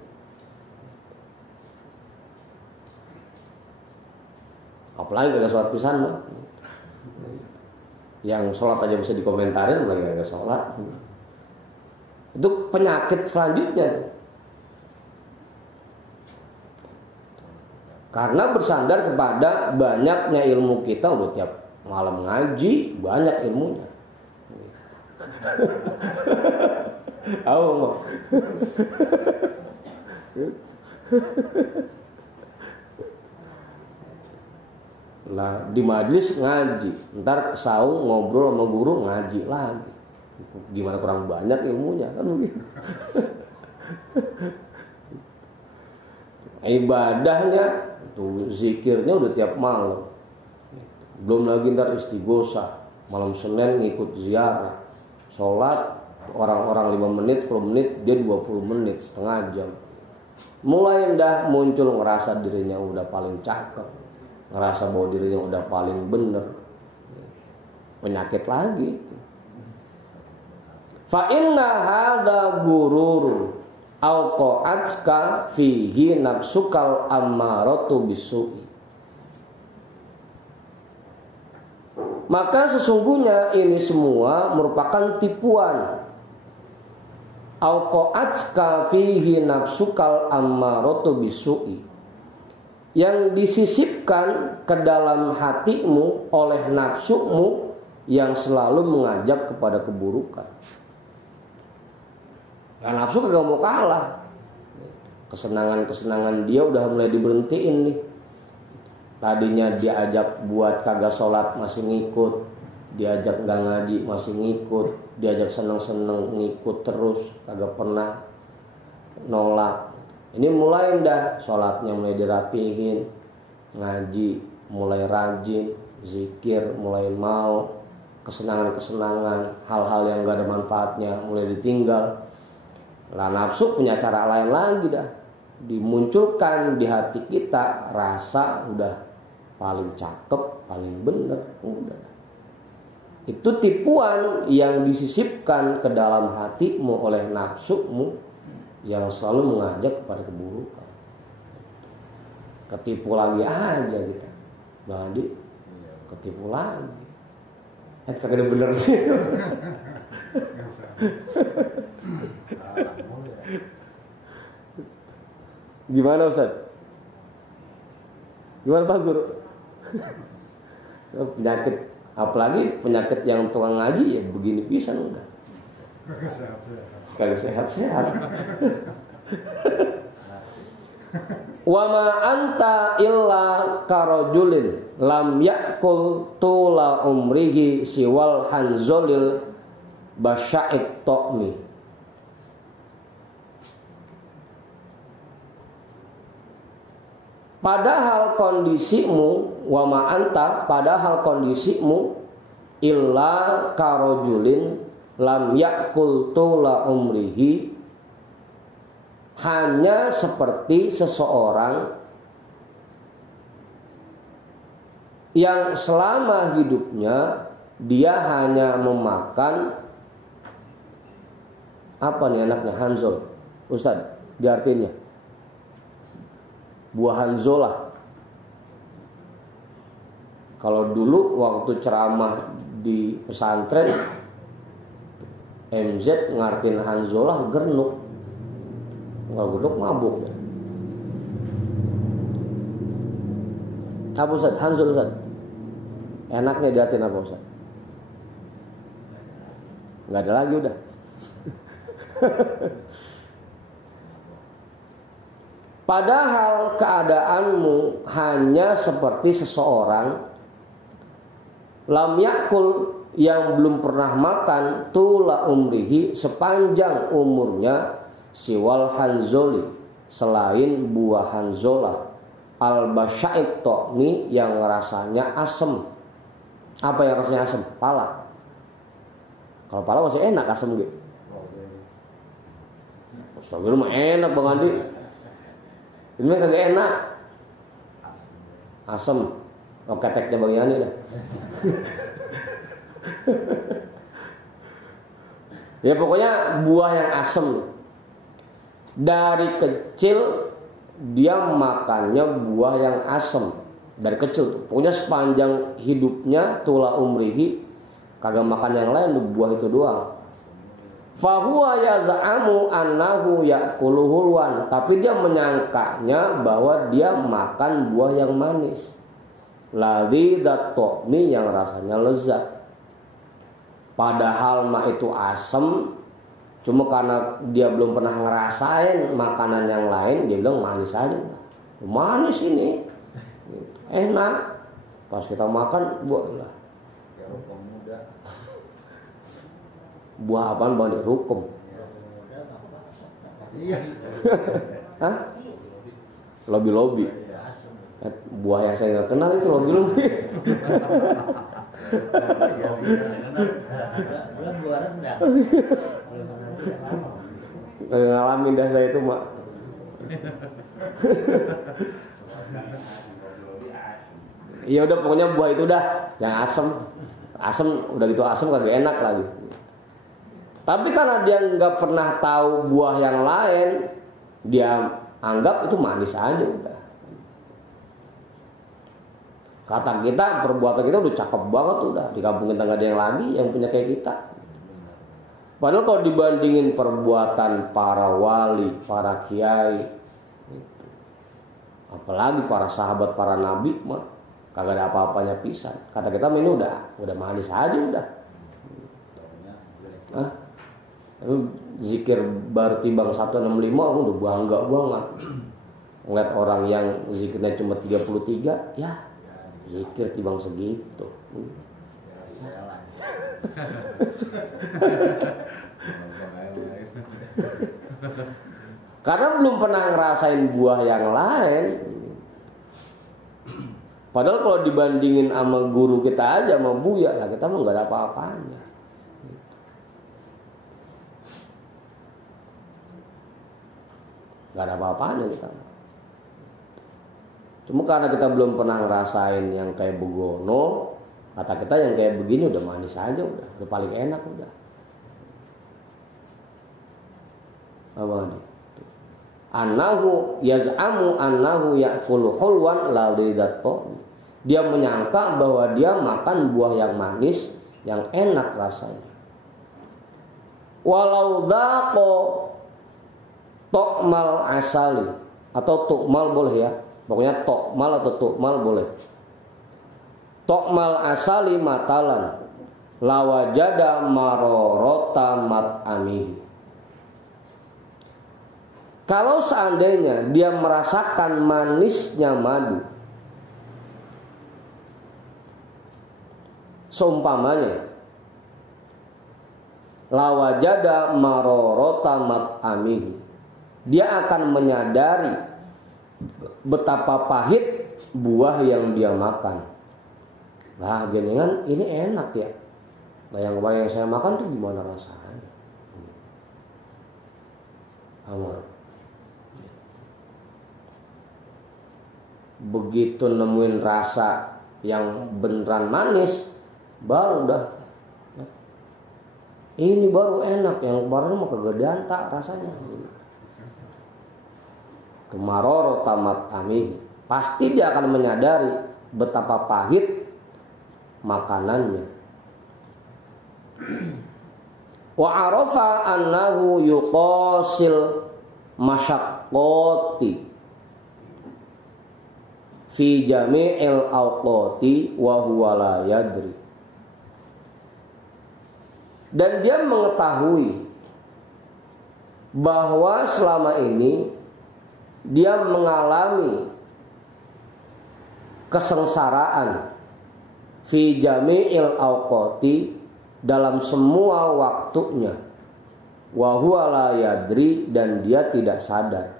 Apalagi gak sholat pisan mah. Yang sholat aja bisa dikomentarin, lagi gak sholat. Itu penyakit selanjutnya. Karena bersandar kepada banyaknya ilmu kita, udah tiap malam ngaji, banyak ilmunya. Oh. Nah, di majelis ngaji, ntar saung ngobrol sama guru ngaji lagi. Gimana kurang banyak ilmunya kan begitu. Ibadahnya tuh, zikirnya udah tiap malam. Belum lagi ntar istighosah, malam Senin ngikut ziarah, sholat orang-orang 5 menit, 10 menit, dia 20 menit, setengah jam. Mulai dah muncul ngerasa dirinya udah paling cakep, ngerasa bahwa dirinya udah paling bener. Penyakit lagi. Fa inna hadza gurur au qa'atska fihi nafsukal ammaratu bisu'i. Maka sesungguhnya ini semua merupakan tipuan. Au qa'atska fihi nafsukal ammaratu bisu'i, yang disisipkan ke dalam hatimu oleh nafsumu yang selalu mengajak kepada keburukan. Nah, nafsu kagak mau kalah. Kesenangan-kesenangan dia udah mulai diberhentiin nih. Tadinya diajak buat kagak sholat masih ngikut, diajak nggak ngaji masih ngikut, diajak seneng-seneng ngikut terus, kagak pernah nolak. Ini mulai dah sholatnya mulai dirapihin, ngaji mulai rajin, zikir mulai mau, kesenangan-kesenangan, hal-hal yang gak ada manfaatnya mulai ditinggal. Lah nafsu punya cara lain lagi dah, dimunculkan di hati kita rasa udah paling cakep, paling bener, udah. Itu tipuan yang disisipkan ke dalam hatimu oleh nafsumu yang selalu mengajak kepada keburukan. Ketipu lagi aja kita, Badi, ketipu lagi. Kagak bener sih. Gimana Ustaz? Gimana Pak Guru? Penyakit, apalagi penyakit yang tukang ngaji ya begini pisan udah. Kagak sehat-sehat. Wa ma anta illa karajulin lam yakul tula umrihi siwal hanzolil basya'it to'mi. Padahal kondisimu wa ma anta, padahal kondisimu illa karajulin lam yakul tula umrihi, hanya seperti seseorang yang selama hidupnya dia hanya memakan apa nih anaknya hanzol, Ustaz, diartinya buah hanzolah. Kalau dulu waktu ceramah di pesantren MZ ngartin hanzolah gernuk. Kalau gernuk mabuk. Apa Ustaz? Hanzol Ustaz. Enaknya diartin apa Ustaz? Nggak ada lagi udah. Padahal keadaanmu hanya seperti seseorang lam yakul, yang belum pernah makan tula umrihi, sepanjang umurnya, siwal hanzoli, selain buah hanzola, al basya'it to'mi, yang rasanya asem. Apa yang rasanya asem? Pala. Kalau pala masih enak asem gitu. Astagfirullah, enak Bang Andi. Ini kagak enak. Asem. Oh, keteknya Bang Yani dah. Ya pokoknya buah yang asem. Dari kecil dia makannya buah yang asem. Dari kecil tuh. Pokoknya sepanjang hidupnya tula umrihi kagak makan yang lain, buah itu doang. Fahuwa yaz'amu annahu ya'kulu hulwan, tapi dia menyangkanya bahwa dia makan buah yang manis. Ladhidat to'mi, yang rasanya lezat. Padahal mah itu asem, cuma karena dia belum pernah ngerasain makanan yang lain, dia bilang manis aja. Manis ini, enak. Pas kita makan, buah lah. Buah apaan Bang? Rukum. Iya. Hah? Lobi-lobi. Buah yang saya nggak kenal itu lobi-lobi. Ngalamin dah saya itu mak. Iya udah pokoknya buah itu dah yang asem. Asem udah gitu asem kagak enak lagi. Tapi karena dia nggak pernah tahu buah yang lain, dia anggap itu manis aja udah. Kata kita, perbuatan kita udah cakep banget udah. Di kampung kita nggak ada yang lagi yang punya kayak kita. Padahal kalau dibandingin perbuatan para wali, para kiai, apalagi para sahabat, para nabi, mah kagak ada apa-apanya pisan. Kata kita ini udah manis aja udah. Hah? Zikir baru timbang 165 udah bangga banget. Ngeliat orang yang zikirnya cuma 33, ya zikir timbang segitu. Karena belum pernah ngerasain buah yang lain. Padahal kalau dibandingin sama guru kita aja, sama Buya lah, kita mah nggak ada apa-apanya. Gak ada apa-apanya kita. Cuma karena kita belum pernah ngerasain yang kayak begono, kata kita yang kayak begini udah manis aja udah paling enak udah. Apa nih? Annahu yaz'amu annahu ya'kulu hulwan la lidatto. Dia menyangka bahwa dia makan buah yang manis, yang enak rasanya. Walau daqo tokmal asali atau tukmal boleh ya, pokoknya tokmal atau tukmal boleh. Tokmal asali matalan lawajada marorota mat'amihi. Kalau seandainya dia merasakan manisnya madu, seumpamanya lawajada marorota mat'amihi, dia akan menyadari betapa pahit buah yang dia makan. Nah, gini kan ini enak ya. Nah, yang kemarin yang saya makan tuh gimana rasanya? Amor. Begitu nemuin rasa yang beneran manis, baru udah ini baru enak. Yang kemarin mah kegedean tak rasanya. Kemaroro tamat kami, pasti dia akan menyadari betapa pahit makanannya. Wa arafa annahu yuqasil masyaqqati fi jami'il awqati wa huwa la yadri. Dan dia mengetahui bahwa selama ini dia mengalami kesengsaraan fi jami'il awqati, dalam semua waktunya, wa huwa la yadri, dan dia tidak sadar.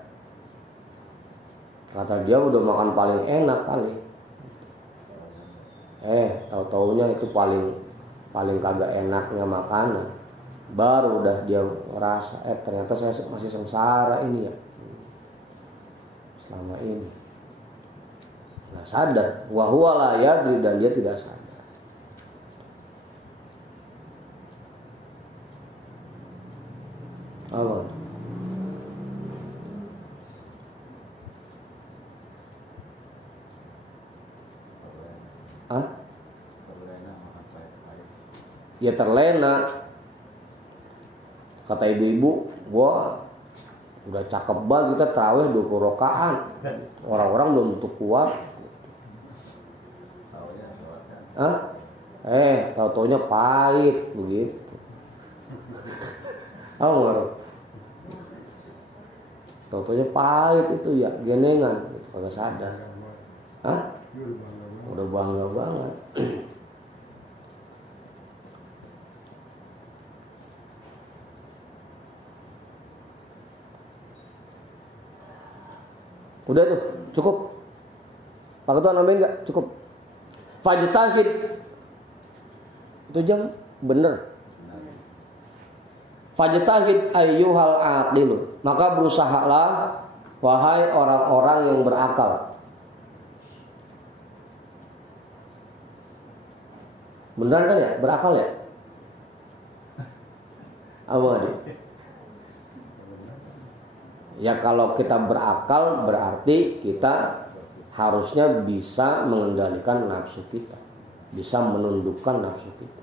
Kata dia udah makan paling enak kali. Tahu-taunya itu paling kagak enaknya makanan. Baru udah dia ngerasa ternyata saya masih sengsara ini ya. Selama ini. Nah, sadar wa huwa la yadri, dan dia tidak sadar. Apa? Ya terlena. Kata ibu-ibu, wah udah cakep banget kita tarawih 20 rakaat. Orang-orang belum tentu kuat. Tahu-taunya pahit begitu. Tahu-taunya pahit itu ya, genengan gitu, kagak sadar. Udah bangga banget. Udah tuh, cukup. Pak Ketua nambahin enggak? Cukup. Fajtahid. Itu jam bener. Fajtahid ayyuhal aqil. Maka berusahalah wahai orang-orang yang berakal. Beneran kan ya? Berakal ya? Apa adik? Ya kalau kita berakal berarti kita harusnya bisa mengendalikan nafsu kita, bisa menundukkan nafsu kita.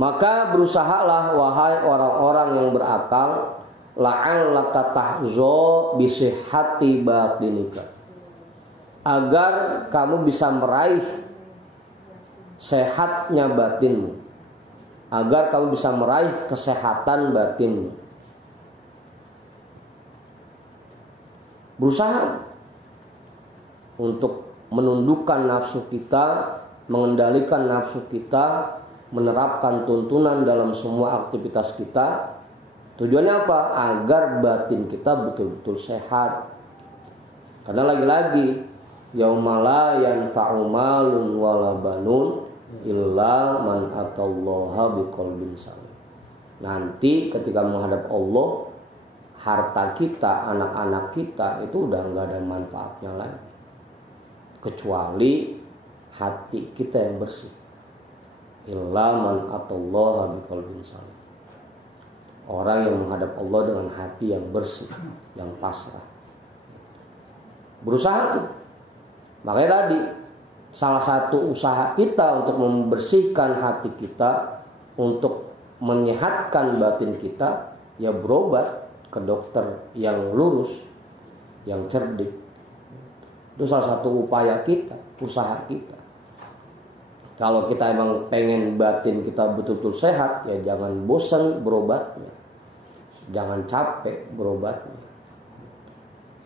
Maka berusahalah wahai orang-orang yang berakal, la'allaka tahzo bisihhati batinika, agar kamu bisa meraih sehatnya batinmu, agar kamu bisa meraih kesehatan batinmu. Berusaha untuk menundukkan nafsu kita, mengendalikan nafsu kita, menerapkan tuntunan dalam semua aktivitas kita. Tujuannya apa? Agar batin kita betul-betul sehat. Karena lagi-lagi yaumala yanfa'u malun wala banun illa man atallaha biqalbin salim. Nanti ketika menghadap Allah, harta kita, anak-anak kita itu udah nggak ada manfaatnya lagi, kecuali hati kita yang bersih. Illa man atallaha biqalbin salim. Orang yang menghadap Allah dengan hati yang bersih, yang pasrah. Berusaha tuh. Makanya tadi salah satu usaha kita untuk membersihkan hati kita, untuk menyehatkan batin kita, ya berobat ke dokter yang lurus, yang cerdik. Itu salah satu upaya kita, usaha kita. Kalau kita emang pengen batin kita betul-betul sehat, ya jangan bosan berobatnya. Jangan capek berobatnya.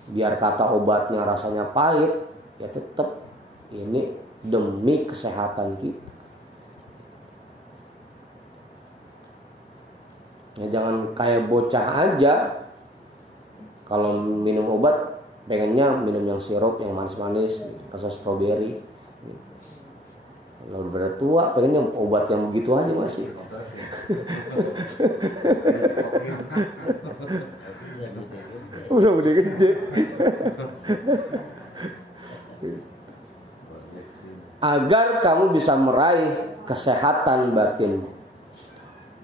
Biar kata obatnya rasanya pahit, ya tetap ini demi kesehatan kita. Ya jangan kayak bocah aja. Kalau minum obat pengennya minum yang sirup, yang manis-manis, rasa stroberi. Kalau udah tua pengennya obat yang begitu aja masih. Udah gede. Agar kamu bisa meraih kesehatan batin.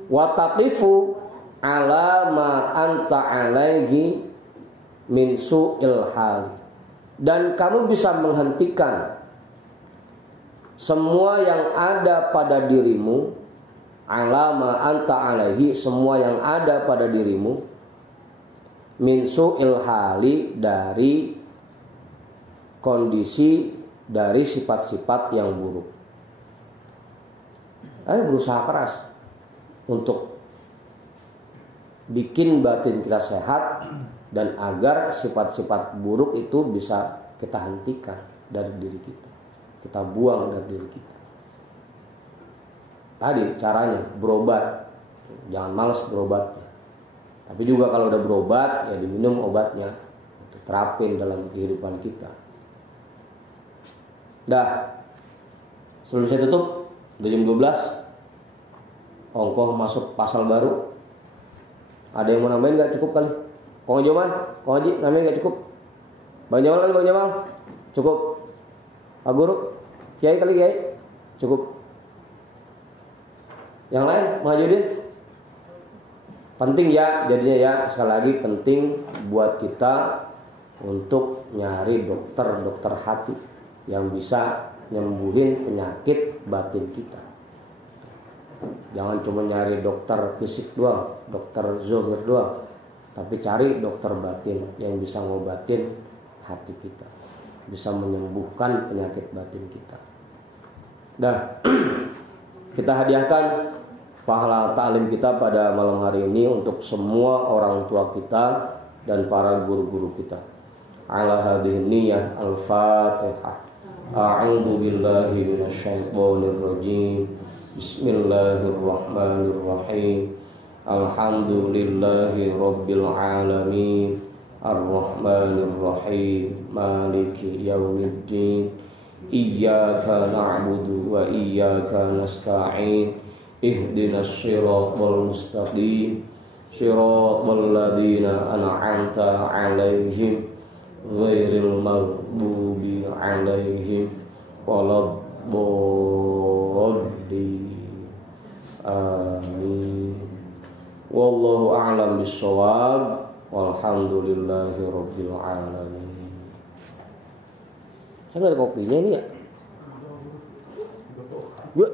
Wa taqifu ala ma anta alaihi min su'il hal. Dan kamu bisa menghentikan semua yang ada pada dirimu, alama anta alaihi, semua yang ada pada dirimu, min su'il hali, dari kondisi, dari sifat-sifat yang buruk. Ayo berusaha keras untuk bikin batin kita sehat, dan agar sifat-sifat buruk itu bisa kita hentikan dari diri kita. Kita buang dari diri kita. Tadi caranya berobat. Jangan malas berobatnya. Tapi juga kalau udah berobat, ya diminum obatnya. Terapin dalam kehidupan kita. Dah. Sebelum saya tutup, udah jam 12. Ongkoh masuk pasal baru. Ada yang mau nambahin gak? Cukup kali. Kong Joman, Kong Haji, nambahin gak cukup? Bang Jamal kali, Bang Jamal. Cukup. Pak Guru, Kiai kali Kiai, cukup. Yang lain, Mahjudin. Penting ya, jadinya ya, sekali lagi penting buat kita untuk nyari dokter hati yang bisa nyembuhin penyakit batin kita. Jangan cuma nyari dokter fisik doang, dokter zahir doang, tapi cari dokter batin yang bisa ngobatin hati kita, bisa menyembuhkan penyakit batin kita. Dah, kita hadiahkan pahala ta'lim kita pada malam hari ini untuk semua orang tua kita dan para guru-guru kita. Ala hadhihi niyyah al-Fatihah. A'udzu billahi minasyaitonir rajim. Bismillahirrahmanirrahim. Alhamdulillahi rabbil alamin. Ar-Rahmanir-Rahim, Maliki Yaumiddin. Iyyaka na'budu wa iyyaka nasta'in. Ihdinas siratal mustaqim. Siratal ladzina an'amta 'alaihim ghairil maghdubi 'alaihim waladdallin. Amin. Wallahu a'lam bissawab. Walhamdulillahi rabbil alamin. Saya nggak ada kopinya ini ya. Gue